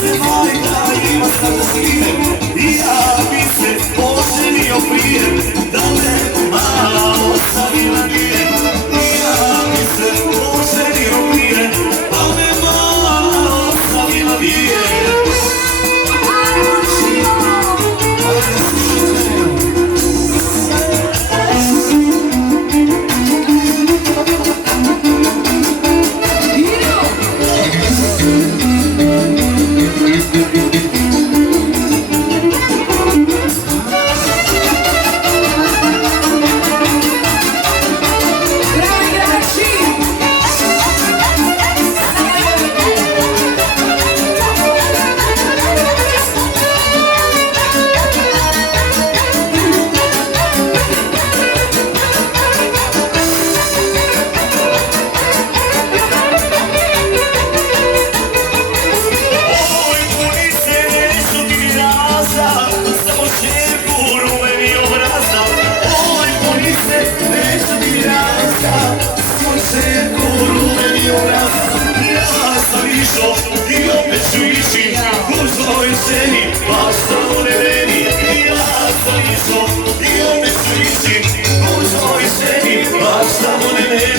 se majka ima sada sine i ja bi se oženio prije da me mama ostavila nije. I ja bi se oženio prije da me mama ostavila nije. I opet ću ići u svojoj ženi, baš samo ne meni. Ja sam išao i opet ću ići u svojoj ženi, baš samo ne meni.